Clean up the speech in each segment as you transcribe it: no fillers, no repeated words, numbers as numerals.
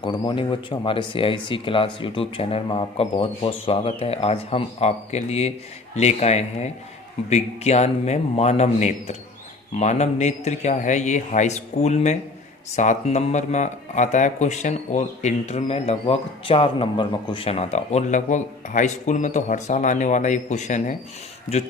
Good morning बच्चों, हमारे CIC class YouTube channel में आपका बहुत बहुत स्वागत है। आज हम आपके लिए लेकर आए हैं विज्ञान में मानव नेत्र। मानव नेत्र क्या है? ये हाई स्कूल में 7 नंबर में आता है क्वेश्चन और इंटर में लगभग 4 नंबर में क्वेश्चन आता है। और लगभग हाई स्कूल में तो हर साल आने वाला ये क्वेश्चन है जो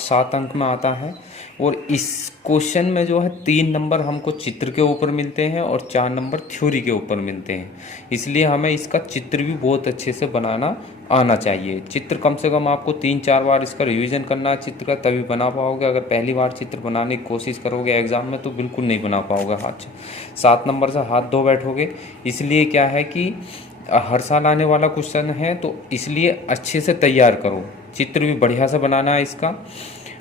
7 अंक में आता है। और इस क्वेश्चन में जो है 3 नंबर हमको चित्र के ऊपर मिलते हैं और 4 नंबर थ्योरी के ऊपर मिलते हैं। इसलिए हमें इसका चित्र भी बहुत अच्छे से बनाना आना चाहिए। चित्र कम से कम आपको 3-4 बार इसका रिवीजन करना है चित्र का, तभी बना पाओगे। अगर पहली बार चित्र बनाने की कोशिश करोगे एग्जाम में तो बिल्कुल नहीं बना पाओगे। हाथ 7 नंबर से हाथ धो बैठोगे। इसलिए क्या है कि हर साल आने वाला क्वेश्चन है, तो इसलिए अच्छे से तैयार करो। चित्र भी बढ़िया से बनाना है इसका।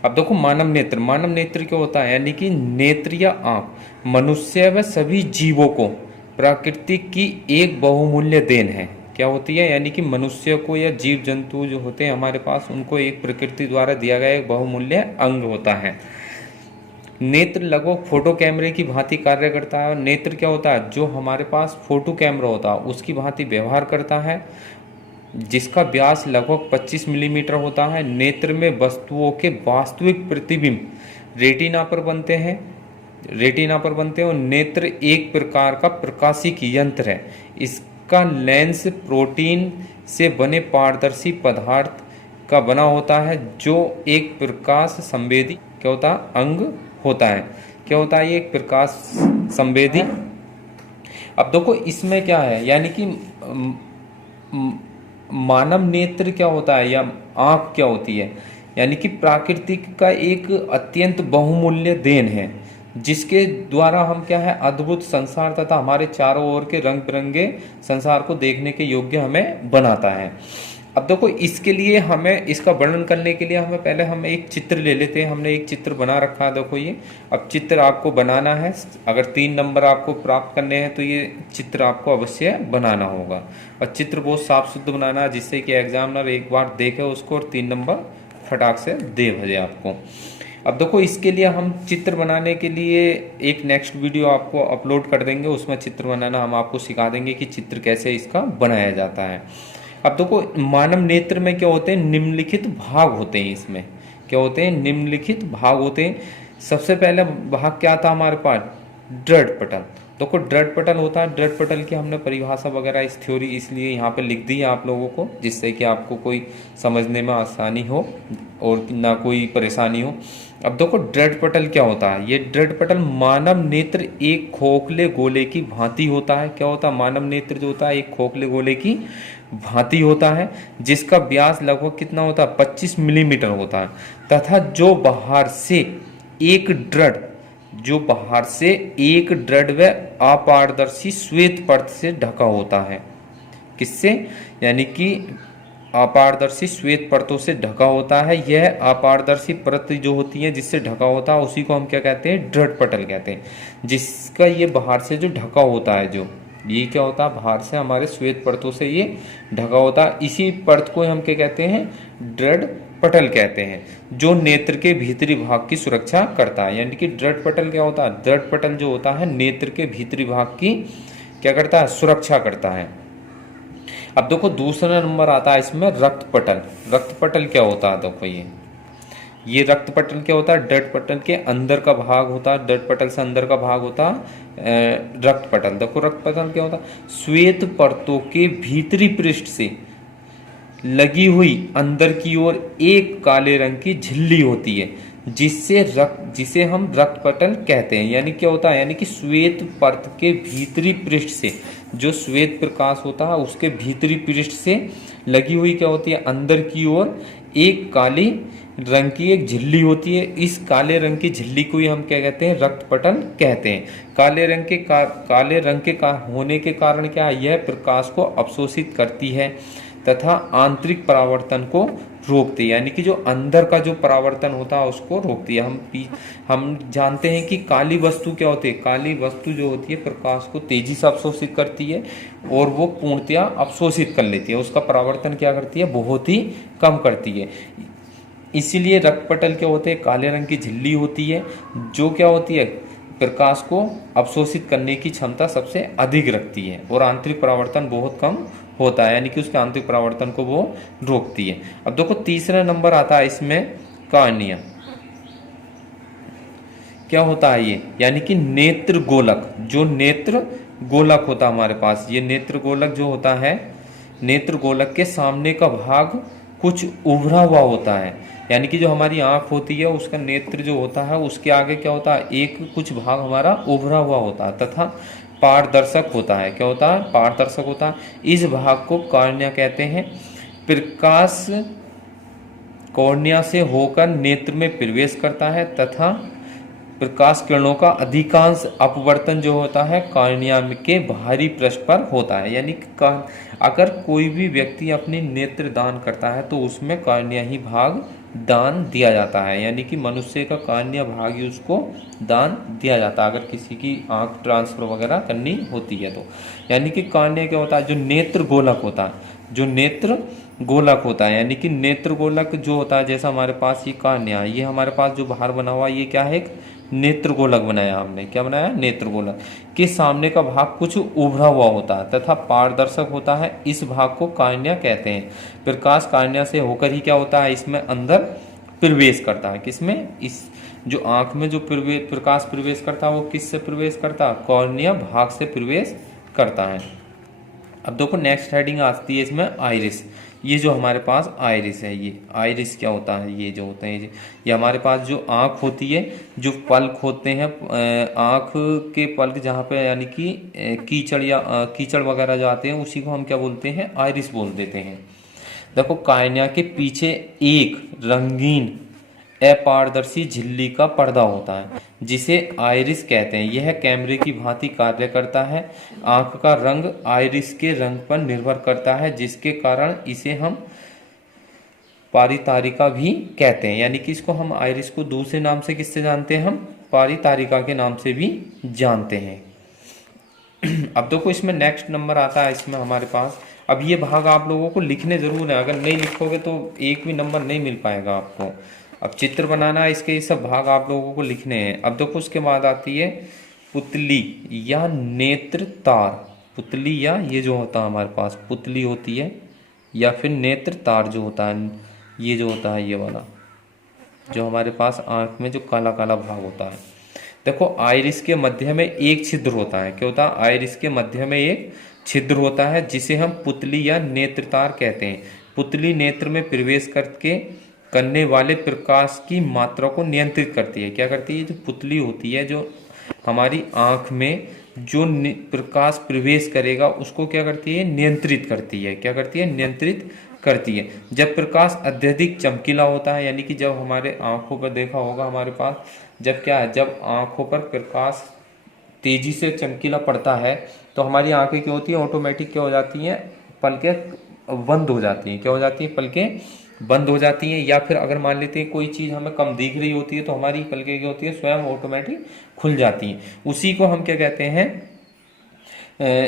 अब देखो, मानव नेत्र। मानव नेत्र क्या होता है? यानी कि नेत्र या आँख मनुष्य व सभी जीवों को प्रकृति की एक बहुमूल्य देन है। क्या होती है? यानी कि मनुष्य को या जीव जंतु जो होते हैं हमारे पास, उनको एक प्रकृति द्वारा दिया गया एक बहुमूल्य अंग होता है। नेत्र लगभग फोटो कैमरे की भांति कार्य करता है। और नेत्र क्या होता है? जो हमारे पास फोटो कैमरा होता है उसकी भांति व्यवहार करता है, जिसका व्यास लगभग 25 मिलीमीटर होता है। नेत्र में वस्तुओं के वास्तविक प्रतिबिंब रेटिना पर बनते हैं। और नेत्र एक प्रकार का प्रकाशिक यंत्र है। इसका लेंस प्रोटीन से बने पारदर्शी पदार्थ का बना होता है, जो एक प्रकाश संवेदी क्या होता है? अंग होता है। क्या होता है? ये एक प्रकाश संवेदी। अब देखो इसमें क्या है, यानी कि मानव नेत्र क्या होता है या आँख क्या होती है? यानी कि प्राकृतिक का एक अत्यंत बहुमूल्य देन है, जिसके द्वारा हम क्या है, अद्भुत संसार तथा हमारे चारों ओर के रंग बिरंगे संसार को देखने के योग्य हमें बनाता है। अब देखो, इसके लिए हमें इसका वर्णन करने के लिए हम एक चित्र ले लेते हैं। हमने एक चित्र बना रखा है, देखो ये। अब चित्र आपको बनाना है। अगर 3 नंबर आपको प्राप्त करने हैं तो ये चित्र आपको अवश्य बनाना होगा। और चित्र बहुत साफ सुथरा बनाना है, जिससे कि एग्जामिनर एक बार देखे उसको और 3 नंबर फटाक से दे भजे आपको। अब देखो, इसके लिए हम चित्र बनाने के लिए एक नेक्स्ट वीडियो आपको अपलोड कर देंगे। उसमें चित्र बनाना हम आपको सिखा देंगे कि चित्र कैसे इसका बनाया जाता है। अब देखो, मानव नेत्र में क्या होते हैं? निम्नलिखित भाग होते हैं। इसमें क्या होते हैं? निम्नलिखित भाग होते हैं। सबसे पहले भाग क्या था हमारे पास? दृढ़ पटल। देखो, दृढ़ पटल होता है। दृढ़ पटल की हमने परिभाषा वगैरह इस थ्योरी इसलिए यहाँ पे लिख दी है आप लोगों को, जिससे कि आपको कोई समझने में आसानी हो और ना कोई परेशानी हो। अब देखो, दृढ़ पटल क्या होता है? ये दृढ़ पटल मानव नेत्र एक खोखले गोले की भांति होता है। क्या होता है? मानव नेत्र जो होता है एक खोखले गोले की भांति होता है, जिसका व्यास लगभग कितना होता है? 25 मिलीमीटर होता है। तथा जो बाहर से एक दृढ़ व अपारदर्शी श्वेत परत से ढका होता है। किससे? यानी कि अपारदर्शी श्वेत परतों से ढका होता है। यह अपारदर्शी परत जो होती है जिससे ढका होता है, उसी को हम क्या कहते हैं? दृढ़ पटल कहते हैं। जिसका ये बाहर से जो ढका होता है, जो ये क्या होता है? बाहर से हमारे श्वेत परतों से ये ढका होता है। इसी परत को हम क्या कहते हैं? दृढ़ पटल कहते हैं, जो नेत्र के भीतरी भाग की सुरक्षा करता है। यानी कि दृढ़ पटल क्या होता है? दृढ़ पटल जो होता है नेत्र के भीतरी भाग की क्या करता है? सुरक्षा करता है। अब देखो, दूसरा नंबर आता है इसमें रक्त पटल। रक्त पटल क्या होता है? देखो, ये रक्त पटल क्या होता है? दृढ़ पटल के अंदर का भाग होता है। दृढ़ पटल से अंदर का भाग होता है रक्त पटल। देखो, रक्त पटल क्या होता है? श्वेत परतों के भीतरी पृष्ठ से लगी हुई अंदर की ओर एक काले रंग की झिल्ली होती है, जिसे हम रक्त पटल कहते हैं। यानी क्या होता है? यानी कि श्वेत परत के भीतरी पृष्ठ से जो श्वेत प्रकाश होता है उसके भीतरी पृष्ठ से लगी हुई क्या होती है? अंदर की ओर एक काली रंग की एक झिल्ली होती है। इस काले रंग की झिल्ली को ही हम क्या कहते हैं? रक्त पटल कहते हैं। काले रंग के होने के कारण क्या है? यह प्रकाश को अवशोषित करती है तथा आंतरिक परावर्तन को रोकती है। यानी कि जो अंदर का जो परावर्तन होता है उसको रोकती है। हम जानते हैं कि काली वस्तु क्या होती है? काली वस्तु जो होती है प्रकाश को तेजी से अवशोषित करती है और वो पूर्णतया अवशोषित कर लेती है। उसका परावर्तन क्या करती है? बहुत ही कम करती है। इसीलिए रक्त पटल क्या होते हैं? काले रंग की झिल्ली होती है, जो क्या होती है? प्रकाश को अवशोषित करने की क्षमता सबसे अधिक रखती है और आंतरिक परावर्तन बहुत कम होता है, यानी कि उसके आंतरिक परावर्तन को वो रोकती है। अब देखो तीसरा नंबर आता है इसमें कार्निया। क्या होता है ये, यानी कि नेत्र गोलक। जो नेत्र गोलक होता है हमारे पास, ये नेत्र गोलक जो होता है, नेत्र गोलक के सामने का भाग कुछ उभरा हुआ होता है, यानी कि जो हमारी आंख होती है उसका नेत्र जो होता है उसके आगे क्या होता है, एक कुछ भाग हमारा उभरा हुआ होता है तथा पारदर्शक होता है। क्या होता है, पारदर्शक होता है। इस भाग को कॉर्निया कहते हैं। प्रकाश कॉर्निया से होकर नेत्र में प्रवेश करता है तथा प्रकाश किरणों का अधिकांश अपवर्तन जो होता है कॉर्निया के बाहरी पृष्ठ पर होता है। यानी कि अगर कोई भी व्यक्ति अपनी नेत्र दान करता है तो उसमें कॉर्निया ही भाग दान दिया जाता है, यानी कि मनुष्य का कॉर्निया भाग ही उसको दान दिया जाता है अगर किसी की आंख ट्रांसफर वगैरह करनी होती है तो। यानी कि कॉर्निया क्या होता है, जो नेत्र गोलक होता है, जो नेत्र गोलक होता है, यानी कि नेत्र गोलक जो होता है, जैसा हमारे पास ये कॉर्निया है, ये हमारे पास जो बाहर बना हुआ ये क्या है, एक नेत्र गोलक बनाया हमने। क्या बनाया, नेत्र गोलक के सामने का भाग कुछ उभरा हुआ होता है तथा पारदर्शक होता है। इस भाग को कॉर्निया कहते हैं। प्रकाश कॉर्निया से होकर ही क्या होता है, इसमें अंदर प्रवेश करता है। किसमें, इस जो आंख में जो प्रकाश प्रवेश करता है वो किससे प्रवेश करता है, कॉर्निया भाग से प्रवेश करता है। अब देखो नेक्स्ट हेडिंग आती है इसमें आइरिस। ये जो हमारे पास आइरिस है, ये आइरिस क्या होता है, ये जो होते हैं ये हमारे पास जो आँख होती है, जो पलक होते हैं आँख के पलक जहाँ पे यानी कि कीचड़ या कीचड़ वगैरह जाते हैं उसी को हम क्या बोलते हैं, आइरिस बोल देते हैं। देखो कॉर्निया के पीछे एक रंगीन अपारदर्शी झिल्ली का पर्दा होता है जिसे आइरिस कहते हैं। यह कैमरे की भांति कार्य करता है। आंख का रंग आइरिस के रंग पर निर्भर करता है जिसके कारण इसे हम पारितारिका भी कहते हैं। यानी कि इसको हम आइरिस को दूसरे नाम से किससे जानते हैं, हम पारितारिका के नाम से भी जानते हैं। अब देखो इसमें नेक्स्ट नंबर आता है इसमें हमारे पास। अब ये भाग आप लोगों को लिखने जरूर है, अगर नहीं लिखोगे तो एक भी नंबर नहीं मिल पाएगा आपको। अब चित्र बनाना है इसके, ये सब भाग आप लोगों को लिखने हैं। अब देखो उसके बाद आती है पुतली या नेत्र तार। पुतली या ये जो होता है हमारे पास पुतली होती है या फिर नेत्र तार जो होता है, ये जो होता है ये वाला जो हमारे पास आंख में जो काला काला भाग होता है। देखो आइरिस के मध्य में एक छिद्र होता है। क्या होता है, आइरिस के मध्य में एक छिद्र होता है जिसे हम पुतली या नेत्रतार कहते हैं। पुतली नेत्र में प्रवेश करने वाले प्रकाश की मात्रा को नियंत्रित करती है। क्या करती है, जो पुतली होती है जो हमारी आंख में जो प्रकाश प्रवेश करेगा उसको क्या करती है, नियंत्रित करती है। क्या करती है, नियंत्रित करती है। जब प्रकाश अत्यधिक चमकीला होता है, यानी कि जब हमारे आंखों पर देखा होगा हमारे पास जब क्या है, जब आंखों पर प्रकाश तेजी से चमकीला पड़ता है तो हमारी आंखें क्या होती है, ऑटोमेटिक क्या हो जाती हैं, पलकें बंद हो जाती हैं। क्या हो जाती हैं, पलकें बंद हो जाती हैं। या फिर अगर मान लेते हैं कोई चीज़ हमें कम दिख रही होती है तो हमारी पलकें क्या होती है, स्वयं ऑटोमेटिक खुल जाती हैं। उसी को हम क्या कहते हैं,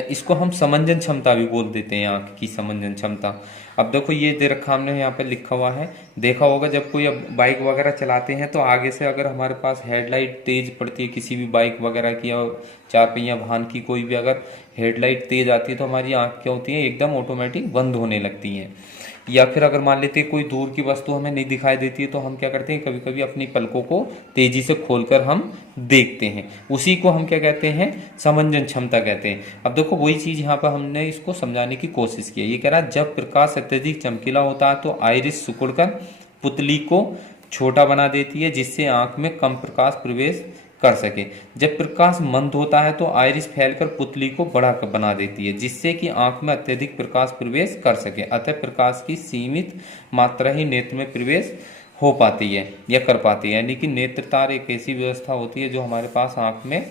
इसको हम समंजन क्षमता भी बोल देते हैं, आंख की समंजन क्षमता। अब देखो ये दे रखा हमने यहाँ पे लिखा हुआ है, देखा होगा जब कोई अब बाइक वगैरह चलाते हैं तो आगे से अगर हमारे पास हेडलाइट तेज पड़ती है किसी भी बाइक वगैरह की या चार पहिया वाहन की कोई भी अगर हेडलाइट तेज आती है तो हमारी आंख क्या होती है, एकदम ऑटोमेटिक बंद होने लगती हैं। या फिर अगर मान लेते हैं कोई दूर की वस्तु हमें नहीं दिखाई देती है तो हम क्या करते हैं, कभी कभी अपनी पलकों को तेजी से खोलकर हम देखते हैं। उसी को हम क्या कहते हैं, समंजन क्षमता कहते हैं। अब देखो वही चीज यहाँ पर हमने इसको समझाने की कोशिश की है। ये कह रहा है जब प्रकाश अत्यधिक चमकीला होता है तो आइरिस सिकुड़कर पुतली को छोटा बना देती है जिससे आंख में कम प्रकाश प्रवेश कर सके। जब प्रकाश मंद होता है तो आइरिस फैलकर पुतली को बड़ा बना देती है जिससे कि आंख में अत्यधिक प्रकाश प्रवेश कर सके। अतः प्रकाश की सीमित मात्रा ही नेत्र में प्रवेश हो पाती है या कर पाती है। यानी कि नेत्रतार एक ऐसी व्यवस्था होती है जो हमारे पास आंख में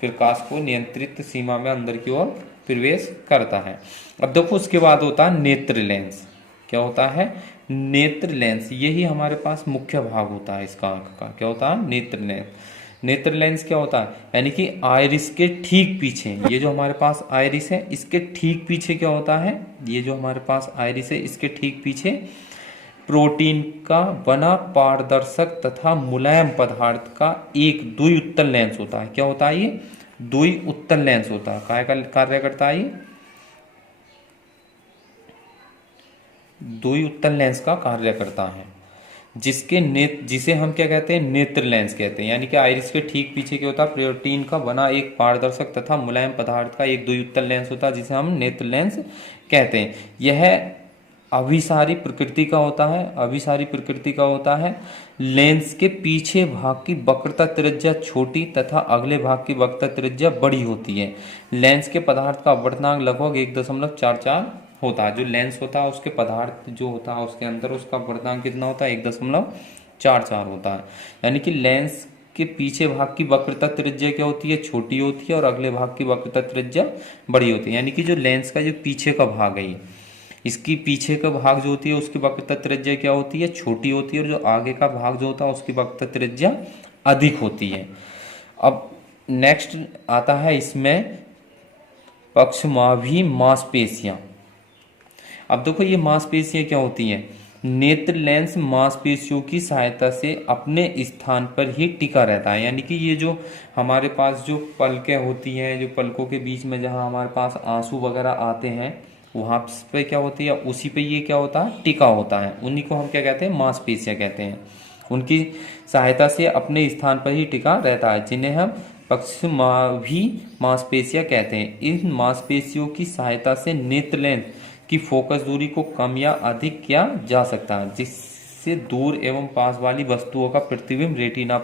प्रकाश को नियंत्रित सीमा में अंदर की ओर प्रवेश करता है। अब देखो उसके बाद होता है नेत्र लेंस। क्या होता है, नेत्र लेंस। यही हमारे पास मुख्य भाग होता है इसका आंख का। क्या होता है, नेत्र लेंस। नेत्र लेंस क्या होता है, यानी कि आइरिस के ठीक पीछे, ये जो हमारे पास आइरिस है इसके ठीक पीछे क्या होता है, ये जो हमारे पास आइरिस है इसके ठीक पीछे प्रोटीन का बना पारदर्शक तथा मुलायम पदार्थ का एक द्विउत्तल लेंस होता है। क्या होता है ये? द्विउत्तल लेंस होता है। काय का कार्य करता है ये? द्विउत्तल लेंस का कार्य करता है, जिसे हम क्या कहते हैं? नेत्र लेंस कहते हैं। यानी कि आइरिस के ठीक पीछे क्या होता है? प्रोटीन का बना एक पारदर्शक तथा मुलायम पदार्थ का एक द्विउत्तल लेंस होता है, जिसे हम नेत्र लेंस कहते हैं। यह अभिसारी प्रकृति का होता है। अभिसारी प्रकृति का होता है। लेंस के पीछे भाग की वक्रता त्रिज्या छोटी तथा अगले भाग की वक्रता त्रिज्या बड़ी होती है। लेंस के पदार्थ का अपवर्तनांक लगभग 1.44 होता है। जो लेंस होता है उसके पदार्थ जो होता है उसके अंदर उसका अपवर्तनांक कितना होता है? 1.44 होता है। यानी कि लेंस के पीछे भाग की वक्रता त्रिज्या क्या होती है? छोटी होती है, और अगले भाग की वक्रता त्रिज्या बड़ी होती है। यानी कि जो लेंस का जो पीछे का भाग है, इसकी पीछे का भाग जो होती है उसकी वक्रता त्रिज्या क्या होती है? छोटी होती है, और जो आगे का भाग जो होता है उसकी वक्रता त्रिज्या अधिक होती है। अब नेक्स्ट आता है इसमें पक्षमाभी मांसपेशियां। अब देखो ये मांसपेशियां क्या होती हैं? नेत्र लेंस मांसपेशियों की सहायता से अपने स्थान पर ही टिका रहता है। यानी कि ये जो हमारे पास जो पलकें होती हैं, जो पलकों के बीच में जहां हमारे पास आंसू वगैरह आते हैं, वहां पे क्या होती है? उसी पे ये क्या होता है? टिका होता है। उन्हीं को हम क्या कहते हैं? मांसपेशियां कहते हैं। उनकी सहायता से अपने स्थान पर ही टिका रहता है, जिन्हें हम पक्षमाभी मांसपेशियां कहते हैं। इन मांसपेशियों की सहायता से नेत्र लेंस की फोकस दूरी को कम या अधिक किया जा सकता है, जिससे दूर एवं पास वाली वस्तुओं का प्रतिबिंब रेटिना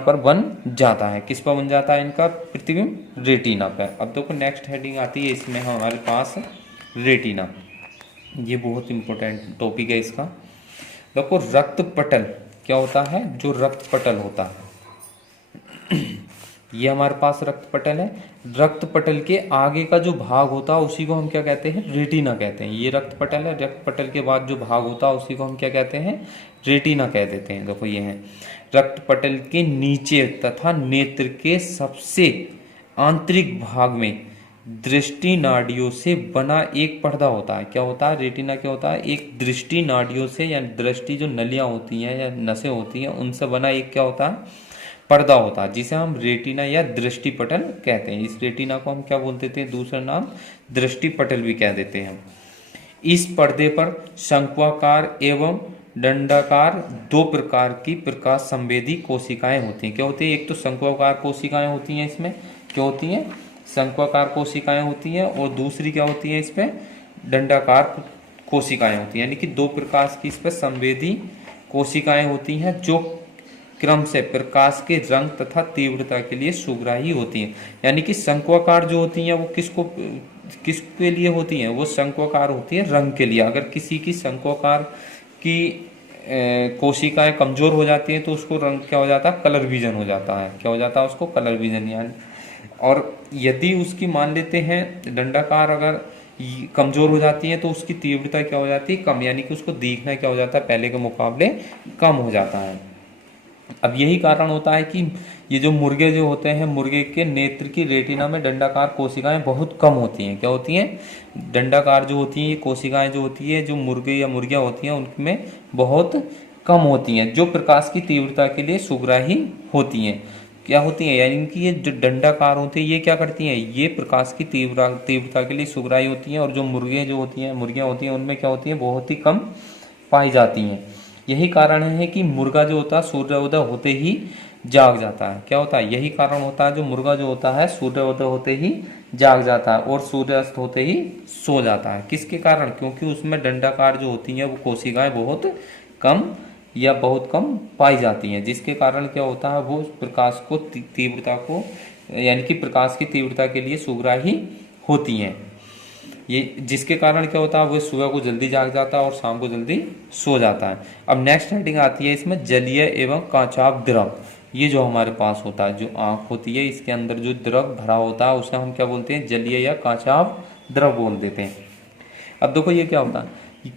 पर बन जाता है। किस पर बन जाता है इनका प्रतिबिंब? रेटिना पर। अब देखो नेक्स्ट हेडिंग आती है इसमें हमारे पास रेटिना। ये बहुत इंपॉर्टेंट टॉपिक है इसका। देखो रक्त पटल क्या होता है? जो रक्त पटल होता है ये हमारे पास रक्त पटल है। रक्त पटल के आगे का जो भाग होता है उसी को हम क्या कहते हैं? रेटिना कहते हैं। ये रक्त पटल है। रक्त पटल के बाद जो भाग होता है उसी को हम क्या कहते हैं? रेटिना कह देते हैं। देखो ये है रक्त पटल के नीचे तथा नेत्र के सबसे आंतरिक भाग में दृष्टि नाड़ियों से बना एक पर्दा होता है। क्या होता है? रेटिना क्या होता है? एक दृष्टि नाड़ियों से या दृष्टि जो नलियां होती हैं या नसें होती हैं उनसे बना एक क्या होता है? पर्दा होता है, जिसे हम रेटिना या दृष्टि पटल कहते हैं। इस रेटिना को हम क्या बोल देते हैं? दूसरा नाम दृष्टि पटल भी कह देते हैं। इस पर्दे पर शंक्वाकार एवं दंडाकार दो प्रकार की प्रकाश संवेदी कोशिकाएं होती हैं। क्या होती है? एक तो शंक्वाकार कोशिकाएं होती हैं, इसमें क्या होती हैं? शंक्वाकार कोशिकाएं होती हैं, और दूसरी क्या होती है? इसमें दंडाकार कोशिकाएं होती हैं। यानी कि दो प्रकार की इस पर संवेदी कोशिकाएं होती हैं, जो क्रम से प्रकाश के रंग तथा तीव्रता के लिए सुग्राही होती हैं। यानी कि शंक्वाकार जो होती हैं वो किसके लिए होती हैं? वो शंक्वाकार होती है रंग के लिए। अगर किसी की शंक्वाकार की कोशिकाएं कमजोर हो जाती हैं तो उसको रंग क्या हो जाता है? कलर विजन हो जाता है। क्या हो जाता है उसको? Colour vision. यानी और यदि उसकी मान लेते हैं दंडाकार अगर कमजोर हो जाती है तो उसकी तीव्रता क्या हो जाती है? कम। यानी कि उसको देखना क्या हो जाता है? पहले के मुकाबले कम हो जाता है। अब यही कारण होता है कि ये जो मुर्गे जो होते हैं, मुर्गे के नेत्र की रेटिना में दंडाकार कोशिकाएं बहुत कम होती हैं। क्या होती हैं? दंडाकार जो होती हैं ये कोशिकाएं जो होती है, जो मुर्गे या मुर्गियां होती हैं उनमें बहुत कम होती हैं, जो प्रकाश की तीव्रता के लिए सुग्राही होती हैं। क्या होती हैं? यानी कि ये जो दंडाकार होते हैं ये क्या करती हैं? ये प्रकाश की तीव्रता के लिए सुग्राही होती हैं, और जो मुर्गियां होती हैं उनमें क्या होती हैं? बहुत ही कम पाई जाती हैं। यही कारण है कि मुर्गा जो होता है सूर्योदय होते ही जाग जाता है। क्या होता है? यही कारण होता है जो मुर्गा जो होता है सूर्योदय होते ही जाग जाता है और सूर्यास्त होते ही सो जाता है। किसके कारण? क्योंकि उसमें दंडाकार जो होती हैं वो कोशिकाएं बहुत कम या बहुत कम पाई जाती हैं, जिसके कारण क्या होता है? वो प्रकाश को तीव्रता को यानी कि प्रकाश की तीव्रता के लिए सुग्राही होती हैं। ये जिसके कारण क्या होता है? वो सुबह को जल्दी जाग जाता है और शाम को जल्दी सो जाता है। अब नेक्स्ट हेडिंग आती है इसमें जलीय एवं कांचाभ द्रव। ये जो हमारे पास होता है, जो आंख होती है इसके अंदर जो द्रव भरा होता है उसे हम क्या बोलते हैं? जलीय या कांचाभ द्रव बोल देते हैं। अब देखो ये क्या होता है?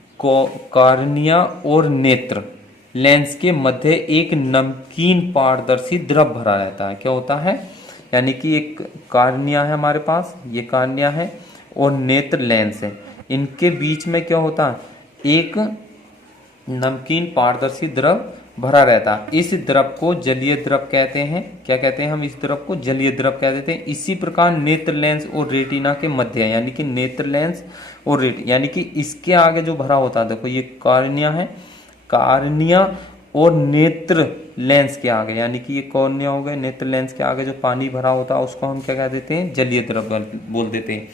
कॉर्निया और नेत्र लेंस के मध्य एक नमकीन पारदर्शी द्रव भरा रहता है। क्या होता है? यानी कि एक कॉर्निया है हमारे पास, ये कॉर्निया है, और नेत्र लेंस है। इनके बीच में क्या होता है? एक नमकीन पारदर्शी द्रव भरा रहता है। इस द्रव को जलीय द्रव कहते हैं। क्या कहते हैं हम इस द्रव को? जलीय द्रव कह देते हैं। इसी प्रकार नेत्र लेंस और रेटिना के मध्य है, यानी कि नेत्र लेंस और यानी कि इसके आगे जो भरा होता है, देखो ये कॉर्निया है, कॉर्निया और नेत्र लेंस के आगे, यानी कि ये कॉर्निया हो गए, नेत्र लेंस के आगे जो पानी भरा होता है उसको हम क्या कह देते हैं? जलीय द्रव बोल देते हैं।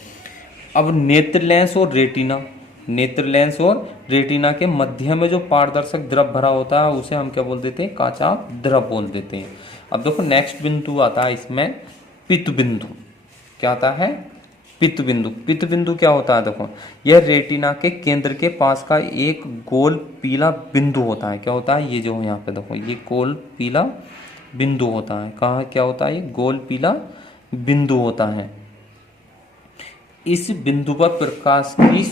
अब नेत्र लेंस और रेटिना, नेत्र लेंस और रेटिना के मध्य में जो पारदर्शक द्रव भरा होता है उसे हम क्या बोल देते हैं? काचा द्रव बोल देते हैं। अब देखो नेक्स्ट बिंदु आता है इसमें पित्त बिंदु। क्या आता है? पित्त बिंदु। पित्त बिंदु क्या होता है? देखो यह रेटिना के केंद्र के पास का एक गोल पीला बिंदु होता है। क्या होता है? ये जो यहाँ पे देखो ये गोल पीला बिंदु होता है। कहाँ क्या होता है? ये गोल पीला बिंदु होता है। इस बिंदु पर प्रकाश की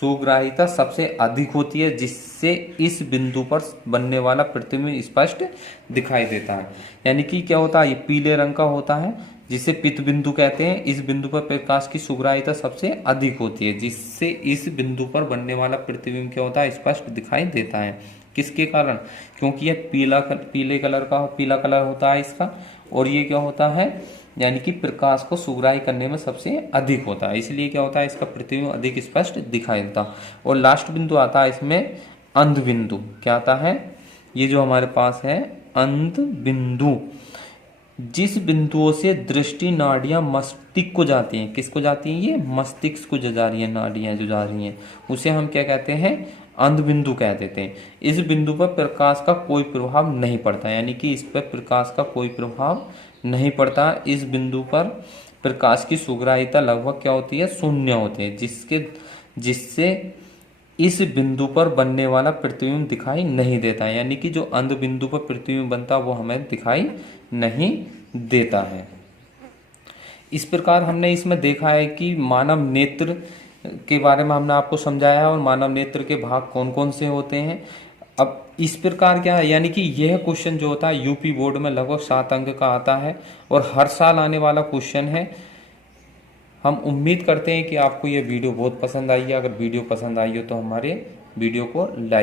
सुग्राहिता सबसे अधिक होती है, जिससे इस बिंदु पर बनने वाला प्रतिबिंब स्पष्ट दिखाई देता है। यानी कि क्या होता है? ये पीले रंग का होता है, जिसे पित्त बिंदु कहते हैं। इस बिंदु पर प्रकाश की सुग्राहिता सबसे अधिक होती है, जिससे इस बिंदु पर बनने वाला प्रतिबिंब क्या होता है? स्पष्ट दिखाई देता है। किसके कारण? क्योंकि यह पीले कलर का पीला कलर होता है इसका, और ये क्या होता है? यानी कि प्रकाश को सुग्राही करने में सबसे अधिक होता है, इसलिए क्या होता है? इसका प्रतिबिंब अधिक स्पष्ट दिखाई देता। और लास्ट बिंदु आता है इसमें अंध बिंदु। क्या आता है? ये जो हमारे पास है अंध बिंदु, जिस बिंदुओं से दृष्टि नाड़ियां मस्तिष्क को जाती हैं। किसको जाती हैं? ये मस्तिष्क को जो जा रही है, नाड़ियां जो जा रही हैं, उसे हम क्या कहते हैं? अंध बिंदु कह देते हैं। इस बिंदु पर प्रकाश का कोई प्रभाव नहीं पड़ता, यानी कि इस पर प्रकाश का कोई प्रभाव नहीं पड़ता। इस बिंदु पर प्रकाश की सुग्राहिता लगभग क्या होती है? शून्य होती है, जिससे इस बिंदु पर बनने वाला प्रतिबिंब दिखाई नहीं देता है। यानी कि जो अंध बिंदु पर प्रतिबिंब बनता है वो हमें दिखाई नहीं देता है। इस प्रकार हमने इसमें देखा है कि मानव नेत्र के बारे में हमने आपको समझाया है, और मानव नेत्र के भाग कौन कौन से होते हैं। अब इस प्रकार क्या है, यानी कि यह क्वेश्चन जो होता है यूपी बोर्ड में लगभग 7 अंक का आता है, और हर साल आने वाला क्वेश्चन है। हम उम्मीद करते हैं कि आपको यह वीडियो बहुत पसंद आई है। अगर वीडियो पसंद आई हो तो हमारे वीडियो को लाइक